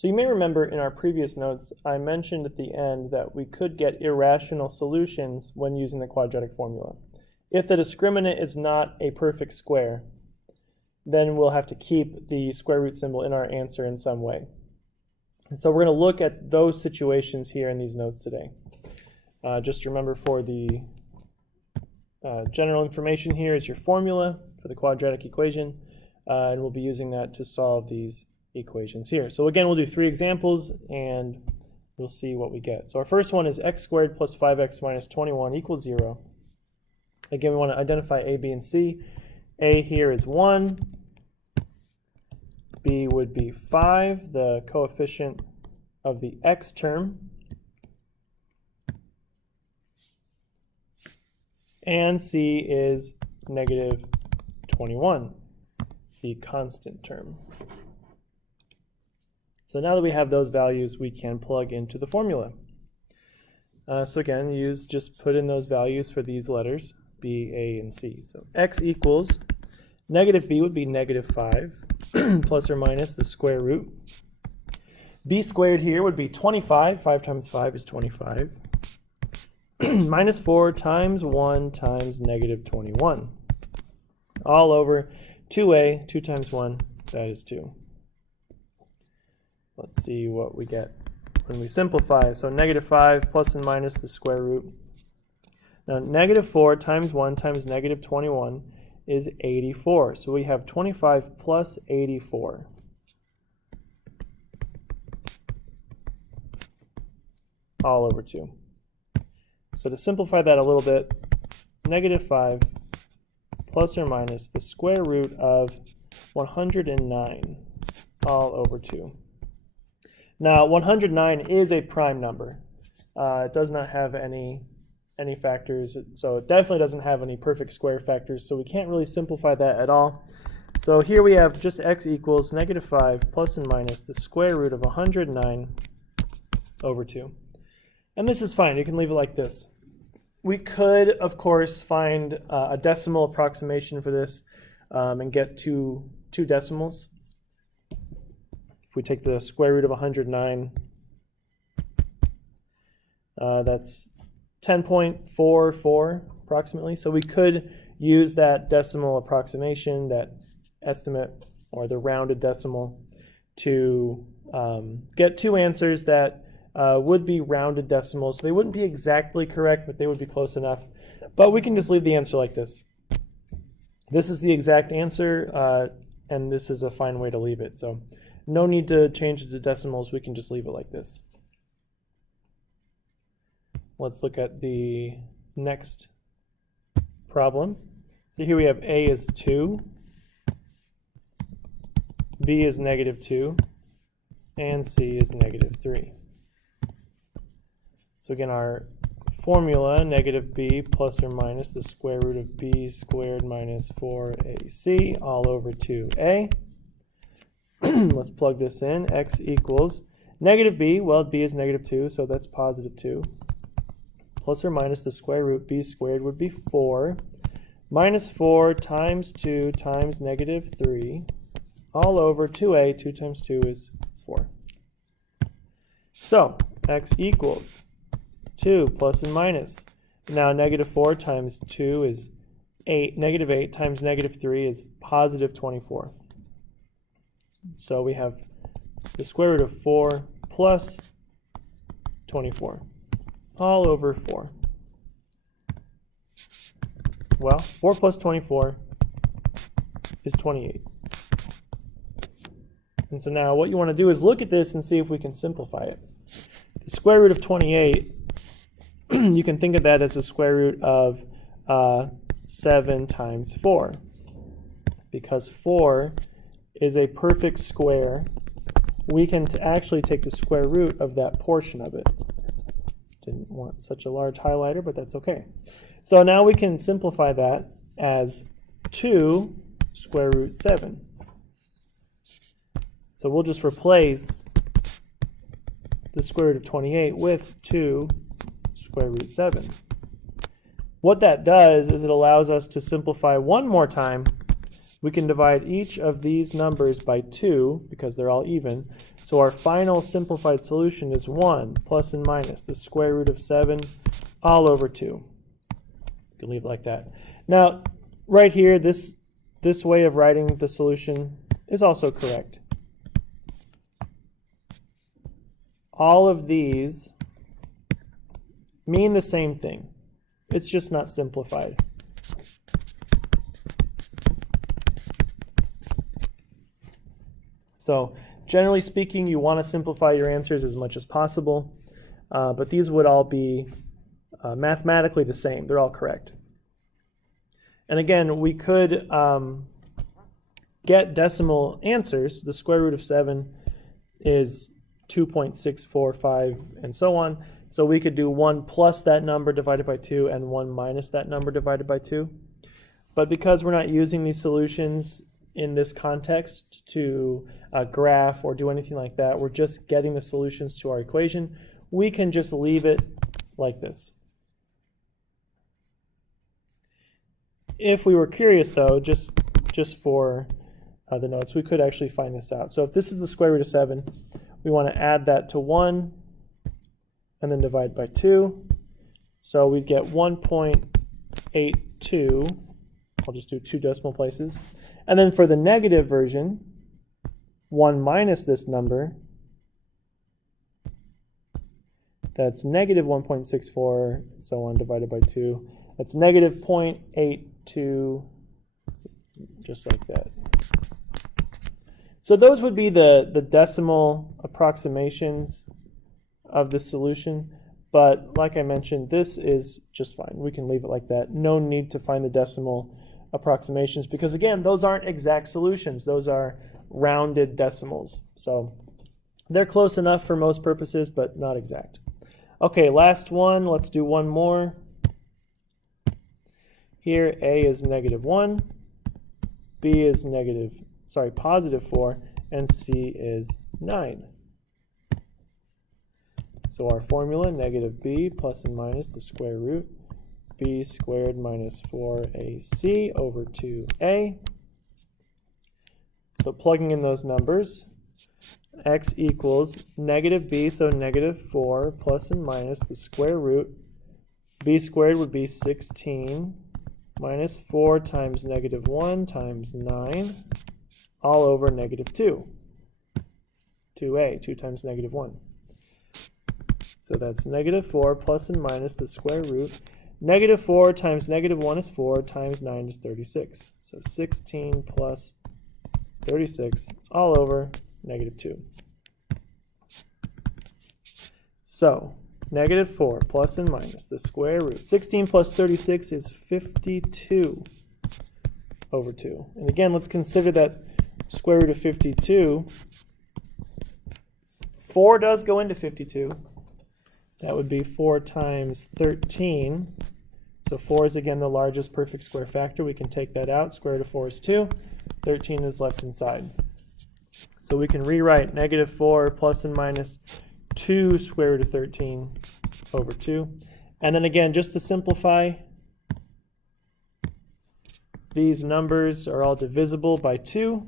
So you may remember in our previous notes, I mentioned at the end that we could get irrational solutions when using the quadratic formula. If the discriminant is not a perfect square, then we'll have to keep the square root symbol in our answer in some way. And so we're going to look at those situations here in these notes today. Just remember for the general information here is your formula for the quadratic equation, and we'll be using that to solve these equations here. So again, we'll do 3 examples and we'll see what we get. So our first one is x squared plus 5x minus 21 equals 0. Again, we want to identify a, b, and c. A here is 1. B would be 5, the coefficient of the x term. And c is negative 21, the constant term. So now that we have those values, we can plug into the formula. So again, just put in those values for these letters, b, a, and c. So x equals, negative b would be negative 5, plus or minus the square root. B squared here would be 25. 5 times 5 is 25. Minus 4 times 1 times negative 21. All over 2a, 2 times 1, that is 2. Let's see what we get when we simplify. So negative 5 plus and minus the square root. Now negative 4 times 1 times negative 21 is 84. So we have 25 plus 84. All over 2. So to simplify that a little bit, negative 5 plus or minus the square root of 109 all over 2. Now 109 is a prime number. It does not have any factors, so it definitely doesn't have any perfect square factors, so we can't really simplify that at all. So here we have just x equals negative 5 plus and minus the square root of 109 over 2. And this is fine. You can leave it like this. We could, of course, find a decimal approximation for this and get two decimals. If we take the square root of 109, that's 10.44 approximately. So we could use that decimal approximation, that estimate, or the rounded decimal, to get 2 answers that would be rounded decimals. So they wouldn't be exactly correct, but they would be close enough. But we can just leave the answer like this. This is the exact answer, and this is a fine way to leave it. So no need to change it to decimals. We can just leave it like this. Let's look at the next problem. So here we have a is 2, b is negative 2, and c is negative 3. So again, our formula, negative b plus or minus the square root of b squared minus 4ac all over 2a. Let's plug this in. X equals negative b. Well, b is negative 2, so that's positive 2. Plus or minus the square root, b squared would be 4. Minus 4 times 2 times negative 3 all over 2a. 2 times 2 is 4. So x equals 2 plus and minus. Now negative 4 times 2 is 8. Negative 8 times negative 3 is positive 24. So we have the square root of 4 plus 24 all over 4. Well, 4 plus 24 is 28. And so now what you want to do is look at this and see if we can simplify it. The square root of 28, you can think of that as the square root of 7 times 4. Because 4 is a perfect square, we can actually take the square root of that portion of it. Didn't want such a large highlighter, but that's okay. So now we can simplify that as 2 square root 7. So we'll just replace the square root of 28 with 2 square root 7. What that does is it allows us to simplify one more time we can divide each of these numbers by 2 because they're all even. So our final simplified solution is 1 plus and minus the square root of 7 all over 2. You can leave it like that. Now, right here, this way of writing the solution is also correct. All of these mean the same thing. It's just not simplified. So generally speaking, you want to simplify your answers as much as possible, but these would all be mathematically the same. They're all correct. And again, we could get decimal answers. The square root of 7 is 2.645 and so on. So we could do 1 plus that number divided by 2 and 1 minus that number divided by 2. But because we're not using these solutions in this context to graph or do anything like that, we're just getting the solutions to our equation, we can just leave it like this. If we were curious though, just for the notes, we could actually find this out. So if this is the square root of 7, we want to add that to 1 and then divide by 2. So we get 1.82. I'll just do 2 decimal places. And then for the negative version, 1 minus this number, that's negative 1.64, and so on, divided by 2. That's negative 0.82, just like that. So those would be the decimal approximations of the solution. But like I mentioned, this is just fine. We can leave it like that. No need to find the decimal approximations because, again, those aren't exact solutions. Those are rounded decimals. So they're close enough for most purposes, but not exact. Okay, last one. Let's do one more. Here, A is negative 1, B is positive 4, and C is 9. So our formula, negative b plus and minus the square root, b squared minus 4ac over 2a. So plugging in those numbers, x equals negative b, so negative 4 plus and minus the square root. B squared would be 16 minus 4 times negative 1 times 9, all over negative 2. 2a, 2 times negative 1. So that's negative 4 plus and minus the square root. Negative 4 times negative 1 is 4 times 9 is 36. So 16 plus 36 all over negative 2. So negative 4 plus and minus the square root. 16 plus 36 is 52 over 2. And again, let's consider that square root of 52. 4 does go into 52. That would be 4 times 13. So 4 is again the largest perfect square factor. We can take that out. Square root of 4 is 2. 13 is left inside. So we can rewrite negative 4 plus and minus 2 square root of 13 over 2. And then again, just to simplify, these numbers are all divisible by 2.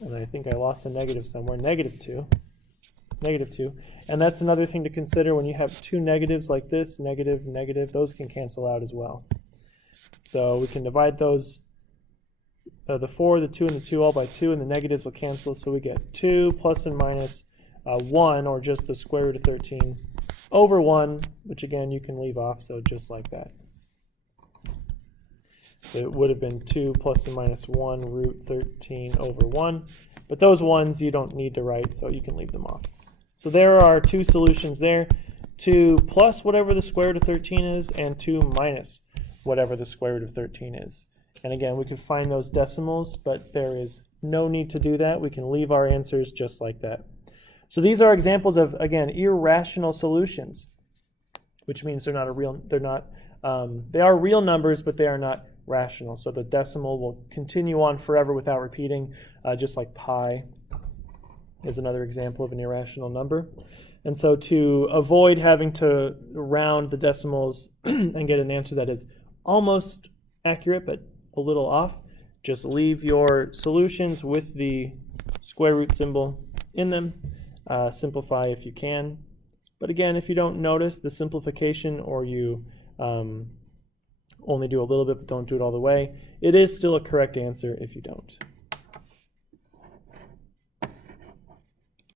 And I think I lost a negative somewhere. Negative 2. Negative 2. And that's another thing to consider when you have two negatives like this, negative, negative, those can cancel out as well. So we can divide those, the 4, the 2, and the 2 all by 2, and the negatives will cancel, so we get 2 plus and minus 1, or just the square root of 13, over 1, which again you can leave off, so just like that. So it would have been 2 plus and minus 1 root 13 over 1, but those ones you don't need to write, so you can leave them off. So there are two solutions there, 2 plus whatever the square root of 13 is, and 2 minus whatever the square root of 13 is. And again, we can find those decimals, but there is no need to do that. We can leave our answers just like that. So these are examples of, again, irrational solutions, which means they're not a real, they are real numbers, but they are not rational. So the decimal will continue on forever without repeating, just like pi is another example of an irrational number. And so to avoid having to round the decimals and get an answer that is almost accurate but a little off, just leave your solutions with the square root symbol in them. Simplify if you can. But again, if you don't notice the simplification, or you only do a little bit but don't do it all the way, it is still a correct answer if you don't.